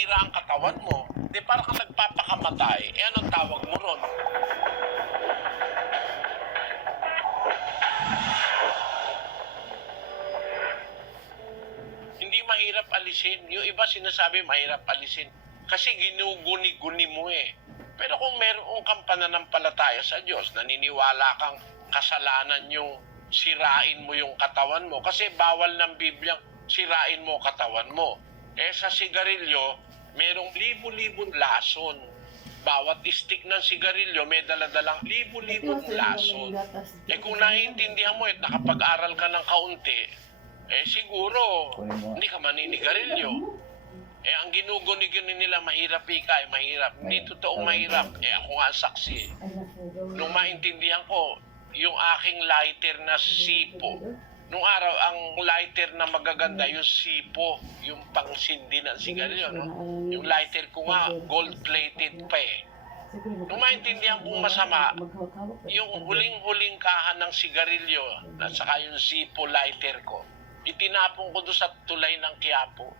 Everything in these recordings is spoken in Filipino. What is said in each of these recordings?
masisira ang katawan mo. Di parang kang nagpapakamatay. Eh anong tawag mo ron? Hindi mahirap alisin. Yung iba sinasabi mahirap alisin. Kasi ginuguni-guni mo eh. Pero kung meron kang pananampalataya sa Diyos, naniniwala kang kasalanan yung sirain mo yung katawan mo. Kasi bawal ng Biblia sirain mo katawan mo. Eh sa sigarilyo, merong libu-libong lason. Bawat stick ng sigarilyo may daladalang libu-libong lason. Eh kung naiintindihan mo at nakapag-aral ka ng kaunti, eh siguro hindi ka maninigarilyo. Eh ang ginuguni-guni nila mahirap ikay, mahirap. Hindi totoong mahirap. Eh ako nga ang saksi. Nung maintindihan ko, yung aking lighter na sipo, nung araw, ang lighter na magaganda, yung sipo, yung pangsindi ng sigarilyo, no? Yung lighter ko nga, gold-plated pa eh. Nung maintindihan kong masama, yung huling-huling kahan ng sigarilyo, at saka yung Zippo lighter ko, itinapon ko doon sa tulay ng Quiapo,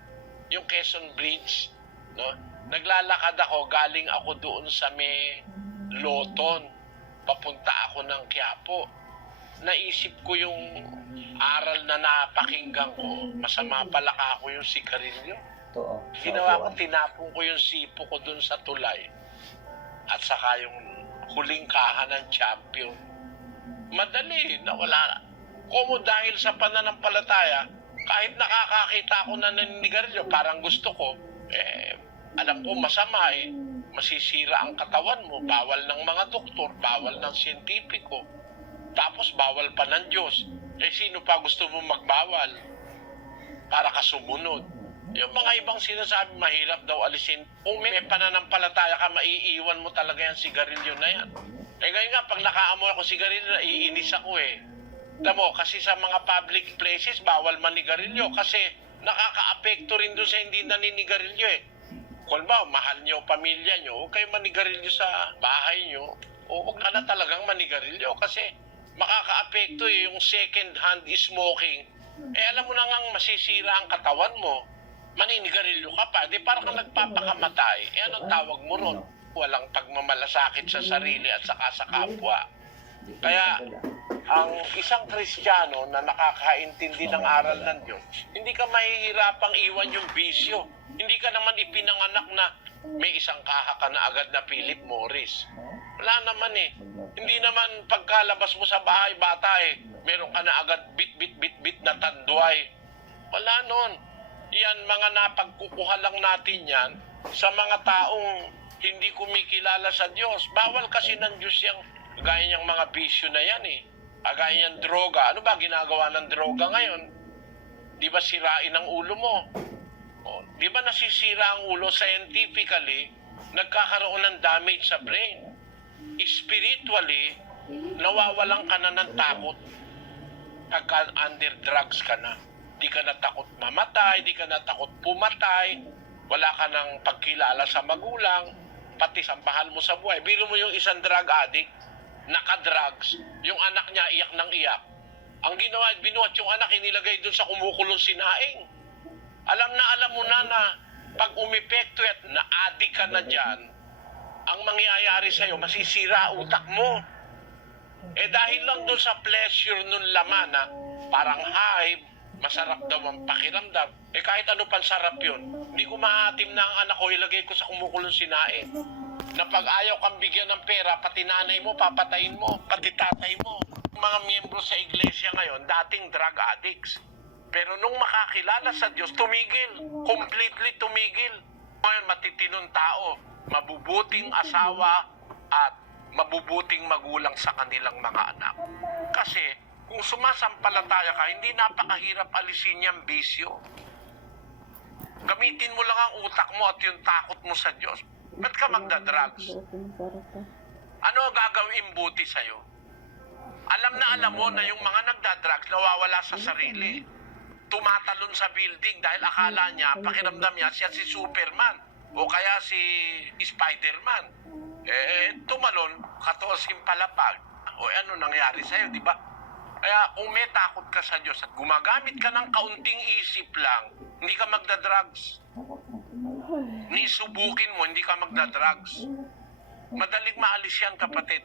yung Quezon Bridge, no? Naglalakad ako, galing ako doon sa may Loton, papunta ako ng Quiapo. Naisip ko yung aral na napakinggan ko, masama pala ako yung sigarilyo. Ginawa ko, tinapon ko yung sipo ko dun sa tulay. At saka yung huling kahan ng champion. Madali, nawala. Kung dahil sa pananampalataya, kahit nakakakita ako na naninigarilyo, parang gusto ko, alam ko masama eh. Masisira ang katawan mo, bawal ng mga doktor, bawal ng siyentipiko. Tapos bawal pa ng Diyos. Eh sino pa gusto mo magbawal? Para ka sumunod. Yung mga ibang sinasabi mahirap daw alisin. Kung may pananampalataya ka, maiiwan mo talaga yung sigarilyo na yan. Eh ngayon nga, pag nakaamoy ako sigarilyo, naiinis ako eh. Tamo, kasi sa mga public places, bawal manigarilyo. Kasi nakaka-apekto rin doon sa hindi naninigarilyo eh. Kung ba, mahal nyo, pamilya nyo, huwag kayo manigarilyo sa bahay nyo. O huwag ka na talagang manigarilyo kasi makaka-apekto yung second hand smoking. Eh alam mo na ngang masisira ang katawan mo, maninigarilyo ka pa, di parang kang nagpapakamatay. Eh anong tawag mo ron? Walang pagmamalasakit sa sarili at saka sa kapwa. Kaya ang isang Kristiyano na nakakaintindi ng aral ng Diyos, hindi ka mahihirapang iwan yung bisyo. Hindi ka naman ipinanganak na may isang kaha ka na agad na Philip Morris. Wala naman eh. Hindi naman pagkalabas mo sa bahay, bata eh, meron ka na agad bit na tanduay. Wala nun. Yan, mga napagkukuha lang natin yan sa mga taong hindi kumikilala sa Diyos. Bawal kasi ng Diyos yung gaya niyang mga bisyo na yan eh. Gaya niyang droga. Ano ba ginagawa ng droga ngayon? Di ba sirain ang ulo mo? O, di ba nasisira ang ulo scientifically? Nagkakaroon ng damage sa brain. Spiritually, nawawalan ka na ng takot pagka under drugs ka na. Di ka na takot mamatay, di ka na takot pumatay, wala ka ng pagkilala sa magulang, pati sa mahal mo sa buhay. Biro mo yung isang drug addict, naka-drugs, yung anak niya iyak ng iyak. Ang ginawa, binuhat yung anak, inilagay dun sa kumukulong sinaing. Alam mo na pag umipekto at na-addict ka na dyan, ang mangyayari sa'yo, masisira utak mo. Eh dahil lang doon sa pleasure nun laman na parang high, masarap daw ang pakiramdam. Eh kahit ano pang sarap yun, hindi ko mahatim na ang anak ko, ilagay ko sa kumukulong sinain. Na pag ayaw kang bigyan ng pera, pati nanay mo, papatayin mo, pati tatay mo. Mga miyembro sa iglesia ngayon, dating drug addicts. Pero nung makakilala sa Diyos, tumigil. Completely tumigil. Ngayon, matitinong tao, mabubuting asawa at mabubuting magulang sa kanilang mga anak. Kasi kung sumasampalataya ka, hindi napakahirap alisin yung bisyo. Gamitin mo lang ang utak mo at yung takot mo sa Diyos. Ba't ka magdadrugs? Ano gagawin buti sa'yo? Alam mo na yung mga nagdadrugs nawawala sa sarili. Tumatalon sa building dahil akala niya, pakiramdam niya, siya si Superman o kaya si Spiderman. Tumalon, katosing palapag. O ano nangyari sa'yo, di ba? Kaya kung may takot ka sa Diyos at gumagamit ka ng kaunting isip lang, hindi ka magdadrugs. ni subukin mo, hindi ka magda-drugs. Madaling maalis yan, kapatid.